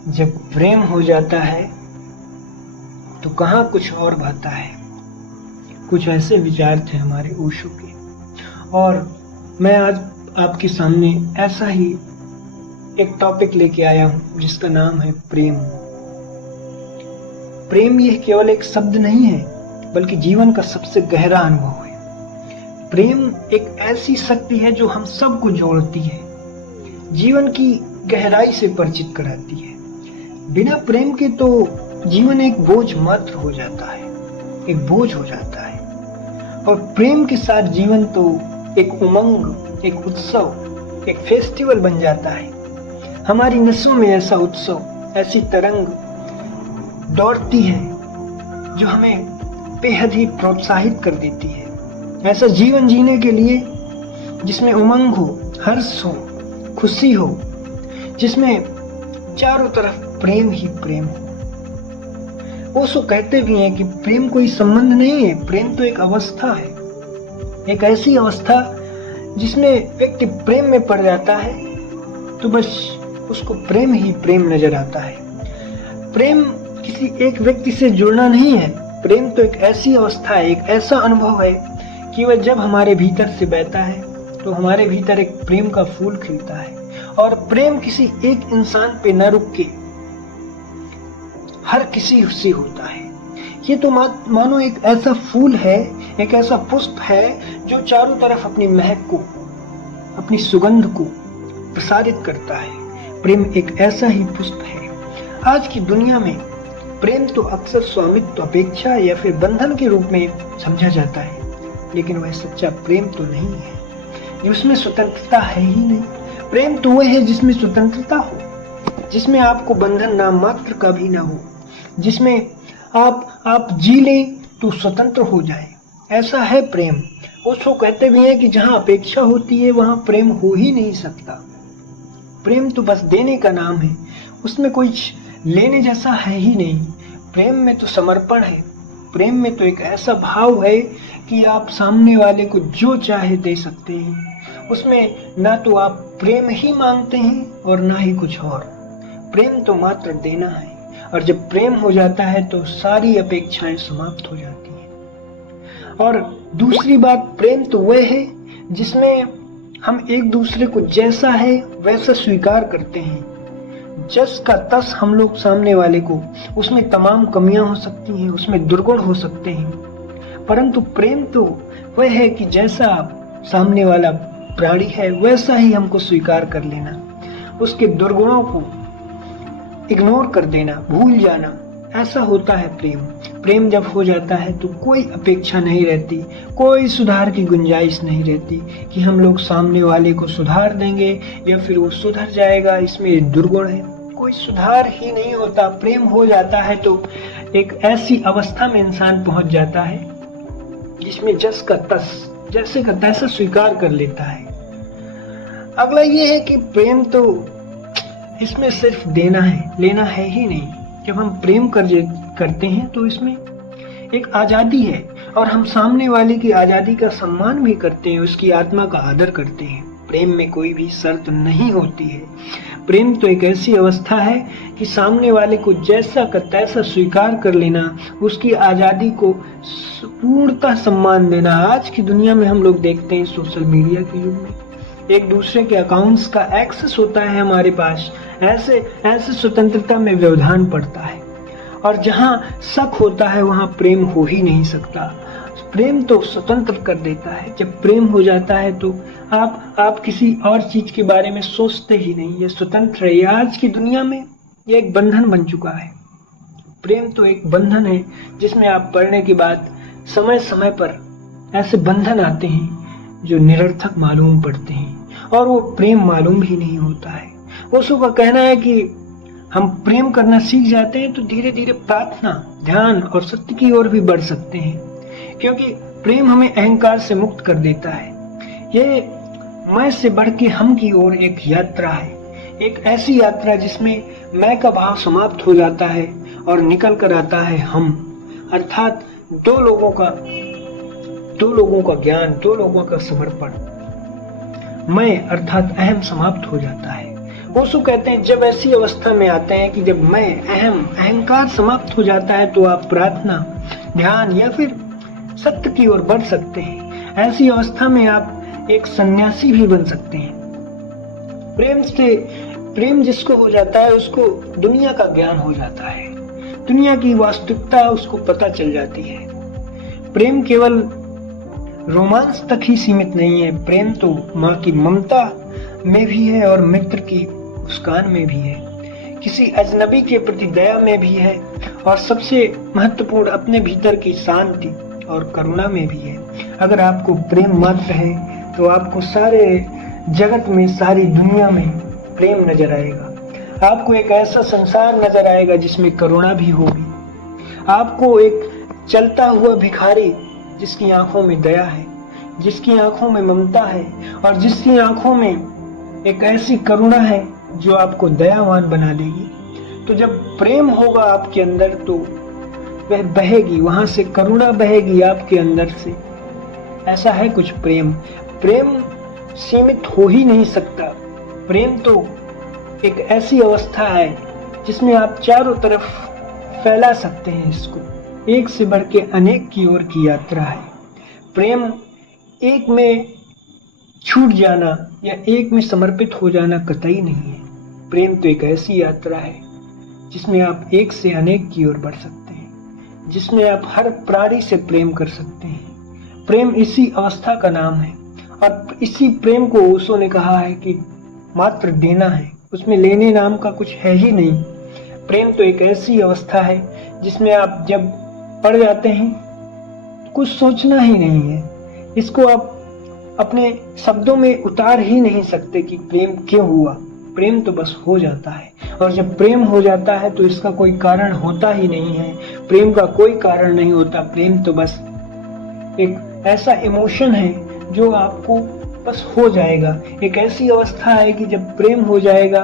जब प्रेम हो जाता है तो कहाँ कुछ और भाता है। कुछ ऐसे विचार थे हमारे ओशो के, और मैं आज आपके सामने ऐसा ही एक टॉपिक लेके आया हूँ जिसका नाम है प्रेम। प्रेम यह केवल एक शब्द नहीं है, बल्कि जीवन का सबसे गहरा अनुभव है। प्रेम एक ऐसी शक्ति है जो हम सबको जोड़ती है, जीवन की गहराई से परिचित कराती है। बिना प्रेम के तो जीवन एक बोझ मात्र हो जाता है, एक बोझ हो जाता है। और प्रेम के साथ जीवन तो एक उमंग, एक उत्सव, एक फेस्टिवल बन जाता है। हमारी नसों में ऐसा उत्सव, ऐसी तरंग दौड़ती है जो हमें बेहद ही प्रोत्साहित कर देती है। ऐसा जीवन जीने के लिए जिसमें उमंग हो, हर्ष हो, खुशी हो, जिसमें चारों तरफ प्रेम ही प्रेम हो। ओशो कहते भी हैं कि प्रेम कोई संबंध नहीं है, प्रेम तो एक अवस्था है, एक ऐसी अवस्था जिसमें व्यक्ति प्रेम में पड़ जाता है तो बस उसको प्रेम ही प्रेम नजर आता है। प्रेम किसी एक व्यक्ति से जुड़ना नहीं है, प्रेम तो एक ऐसी अवस्था है, एक ऐसा अनुभव है कि वह जब हमारे भीतर से बहता है तो हमारे भीतर एक प्रेम का फूल खिलता है। और प्रेम किसी एक इंसान पे न रुक के हर किसी से होता है। ये तो मानो एक ऐसा फूल है, एक ऐसा पुष्प है जो चारों तरफ अपनी महक को, अपनी सुगंध को प्रसारित करता है। प्रेम एक ऐसा ही पुष्प है। आज की दुनिया में प्रेम तो अक्सर स्वामित्व, अपेक्षा या फिर बंधन के रूप में समझा जाता है, लेकिन वह सच्चा प्रेम तो नहीं है, जिसमें स्वतंत्रता है ही नहीं। प्रेम तो वह है जिसमें स्वतंत्रता हो, जिसमें आपको बंधन नाम मात्र का भी ना हो, जिसमें आप जी लें तो स्वतंत्र हो जाए। ऐसा है प्रेम। ओशो कहते भी हैं कि जहां अपेक्षा होती है वहां प्रेम हो ही नहीं सकता। प्रेम तो बस देने का नाम है, उसमें कुछ लेने जैसा है ही नहीं। प्रेम में तो समर्पण है, प्रेम में तो एक ऐसा भाव है कि आप सामने वाले को जो चाहे दे सकते हैं। उसमें ना तो आप प्रेम ही मांगते हैं और ना ही कुछ और। प्रेम तो मात्र देना है, और जब प्रेम हो जाता है तो सारी अपेक्षाएं समाप्त हो जाती हैं। और दूसरी बात, प्रेम तो वह है जिसमें हम एक दूसरे को जैसा है वैसा स्वीकार करते हैं। जस का तस हम लोग सामने वाले को, उसमें तमाम कमियां हो सकती हैं, उसमें दुर्गुण हो सकते हैं, परंतु प्रेम तो वह है कि जैसा सामने वाला प्राणी है वैसा ही हमको स्वीकार कर लेना, उसके दुर्गुणों को इग्नोर कर देना, भूल जाना। ऐसा होता है प्रेम। प्रेम जब हो जाता है तो कोई अपेक्षा नहीं रहती, कोई सुधार की गुंजाइश नहीं रहती कि हम लोग सामने वाले को सुधार देंगे या फिर वो सुधर जाएगा, इसमें दुर्गुण है। कोई सुधार ही नहीं होता। प्रेम हो जाता है तो एक ऐसी अवस्था में इंसान पहुंच जाता है जिसमें जस का तस, जैसे का तैसा स्वीकार कर लेता है। अगला ये है कि प्रेम तो इसमें सिर्फ देना है, लेना है ही नहीं। जब हम प्रेम करते हैं तो इसमें एक आजादी है, और हम सामने वाले की आजादी का सम्मान भी करते हैं, उसकी आत्मा का आदर करते हैं। प्रेम में कोई भी शर्त नहीं होती है। प्रेम तो एक ऐसी अवस्था है कि सामने वाले को जैसा का तैसा स्वीकार कर लेना, उसकी आजादी को पूर्णतः सम्मान देना। आज की दुनिया में हम लोग देखते हैं, सोशल मीडिया के युग में एक दूसरे के अकाउंट्स का एक्सेस होता है हमारे पास, ऐसे स्वतंत्रता में व्यवधान पड़ता है। और जहां शक होता है वहां प्रेम हो ही नहीं सकता। प्रेम तो स्वतंत्र कर देता है। जब प्रेम हो जाता है तो आप किसी और चीज के बारे में सोचते ही नहीं, ये स्वतंत्र है। आज की दुनिया में ये एक बंधन बन चुका है। प्रेम तो एक बंधन है जिसमें आप पढ़ने के बाद समय समय पर ऐसे बंधन आते हैं जो निरर्थक मालूम पड़ते हैं, और वो प्रेम मालूम ही नहीं होता है। ओशो का कहना है कि हम प्रेम करना सीख जाते हैं तो धीरे धीरे प्रार्थना, ध्यान और सत्य की ओर भी बढ़ सकते हैं, क्योंकि प्रेम हमें अहंकार से मुक्त कर देता है। ये मैं से बढ़ के हम की ओर एक यात्रा है, एक ऐसी यात्रा जिसमें मैं का भाव समाप्त हो जाता है और निकल कर आता है हम, अर्थात दो लोगों का ज्ञान, दो लोगों का समर्पण। मैं अर्थात अहम समाप्त हो जाता है। ओशो कहते हैं जब ऐसी अवस्था में आते हैं कि जब मैं अहंकार समाप्त हो जाता है तो आप प्रार्थना, ध्यान या फिर सत्य की ओर बढ़ सकते हैं। ऐसी अवस्था में आप एक सन्यासी भी बन सकते हैं। प्रेम जिसको हो जाता है उसको दुनिया का ज्ञान हो जाता है, दुनिया की वास्तविकता उसको पता चल जाती है। प्रेम केवल रोमांस तक ही सीमित नहीं है, प्रेम तो माँ की ममता में भी है और मित्र की मुस्कान में भी है, किसी अजनबी के प्रति दया में भी है और सबसे महत्वपूर्ण अपने भीतर की शांति और करुणा में भी है। अगर आपको प्रेम मात्र है तो आपको सारे जगत में, सारी दुनिया में प्रेम नजर आएगा। आपको एक ऐसा संसार नजर आएगा जिसमें करुणा भी होगी। आपको एक चलता हुआ भिखारी जिसकी आंखों में दया है, जिसकी आंखों में ममता है और जिसकी आंखों में एक ऐसी करुणा है जो आपको दयावान बना देगी। तो जब प्रेम होगा आपके अंदर तो वह बहेगी, वहां से करुणा बहेगी आपके अंदर से। ऐसा है कुछ प्रेम सीमित हो ही नहीं सकता। प्रेम तो एक ऐसी अवस्था है जिसमें आप चारों तरफ फैला सकते हैं इसको। एक से बढ़ के अनेक की ओर की यात्रा है। प्रेम एक में छूट जाना या एक में समर्पित हो जाना कतई नहीं है। प्रेम तो एक ऐसी यात्रा है जिसमें आप एक से अनेक की ओर बढ़ सकते हैं, जिसमें आप हर प्राणी से प्रेम कर सकते हैं। प्रेम इसी अवस्था का नाम है और इसी प्रेम को ओशो ने कहा है कि मात्र देना है, उसमें लेने नाम का कुछ है ही नहीं। प्रेम तो एक ऐसी अवस्था है जिसमें आप जब पड़ जाते हैं तो कुछ सोचना ही नहीं है। इसको आप अपने शब्दों में उतार ही नहीं सकते कि प्रेम क्यों हुआ। प्रेम तो बस हो जाता है और जब प्रेम हो जाता है तो इसका कोई कारण होता ही नहीं है। प्रेम का कोई कारण नहीं होता। प्रेम तो बस एक ऐसा इमोशन है जो आपको बस हो जाएगा। एक ऐसी अवस्था है कि जब प्रेम हो जाएगा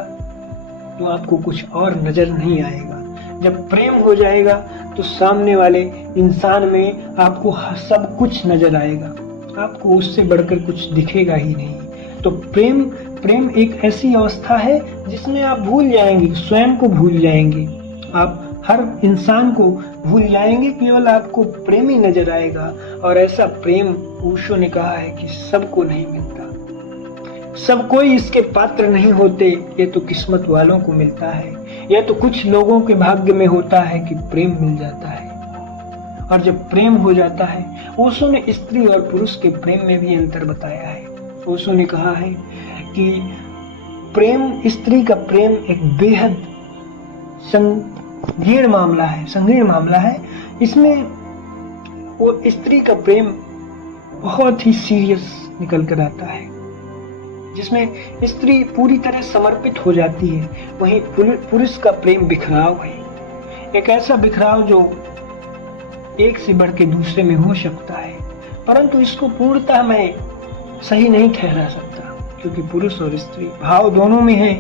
तो आपको कुछ और नजर नहीं आएगा। जब प्रेम हो जाएगा तो सामने वाले इंसान में आपको सब कुछ नजर आएगा, आपको उससे बढ़कर कुछ दिखेगा ही नहीं। तो प्रेम एक ऐसी अवस्था है जिसमें आप भूल जाएंगे, स्वयं को भूल जाएंगे, आप हर इंसान को भूल जाएंगे, केवल आपको प्रेम ही नजर आएगा। और ऐसा प्रेम ओशो ने कहा है कि सबको नहीं मिलता, सब कोई इसके पात्र नहीं होते। ये तो किस्मत वालों को मिलता है, यह तो कुछ लोगों के भाग्य में होता है कि प्रेम मिल जाता है। और जब प्रेम हो जाता है, ओशो ने स्त्री और पुरुष के प्रेम में भी अंतर बताया है। ओशो ने कहा है कि प्रेम, स्त्री का प्रेम एक बेहद संगीण मामला है। इसमें वो स्त्री का प्रेम बहुत ही सीरियस निकल कर आता है, जिसमें स्त्री पूरी तरह समर्पित हो जाती है। वहीं पुरुष का प्रेम बिखराव है, एक ऐसा बिखराव जो एक से बढ़ के दूसरे में हो सकता है, परंतु इसको पूर्णतः मैं सही नहीं ठहरा सकता, क्योंकि पुरुष और स्त्री भाव दोनों में है।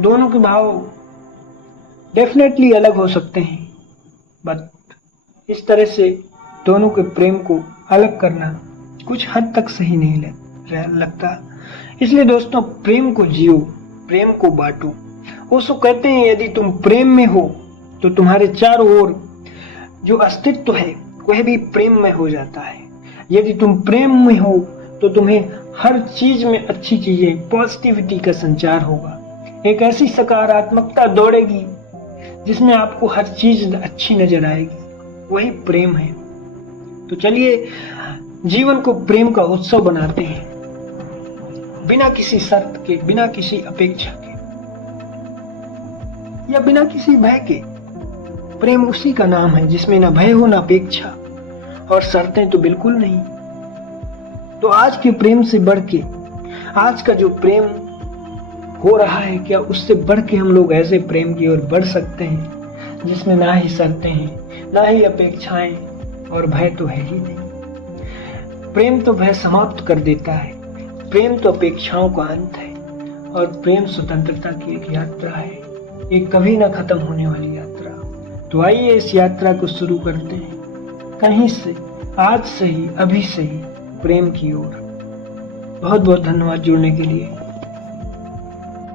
दोनों के भाव डेफिनेटली अलग हो सकते हैं, बट इस तरह से दोनों के प्रेम को अलग करना कुछ हद तक सही नहीं लगता। इसलिए दोस्तों, प्रेम को जियो, प्रेम को बांटो। ओशो कहते हैं यदि तुम प्रेम में हो तो तुम्हारे चारों ओर जो अस्तित्व है वह भी प्रेम में हो जाता है। यदि तुम प्रेम में हो तो तुम्हें हर चीज में अच्छी चीजें, पॉजिटिविटी का संचार होगा। एक ऐसी सकारात्मकता दौड़ेगी जिसमें आपको हर चीज अच्छी नजर आएगी, वही प्रेम है। तो चलिए जीवन को प्रेम का उत्सव बनाते हैं, बिना किसी शर्त के, बिना किसी अपेक्षा के या बिना किसी भय के। प्रेम उसी का नाम है जिसमें ना भय हो, ना अपेक्षा और शर्तें तो बिल्कुल नहीं। तो आज के प्रेम से बढ़ के, आज का जो प्रेम हो रहा है, क्या उससे बढ़ के हम लोग ऐसे प्रेम की ओर बढ़ सकते हैं जिसमें ना ही शर्तें हैं, ना ही अपेक्षाएं और भय तो है ही नहीं। प्रेम तो भय समाप्त कर देता है, प्रेम तो अपेक्षाओं का अंत है और प्रेम स्वतंत्रता की एक यात्रा है, एक कभी ना खत्म होने वाली यात्रा। तो आइए इस यात्रा को शुरू करते हैं, कहीं से, आज से ही, अभी से ही प्रेम की ओर। बहुत बहुत धन्यवाद जुड़ने के लिए।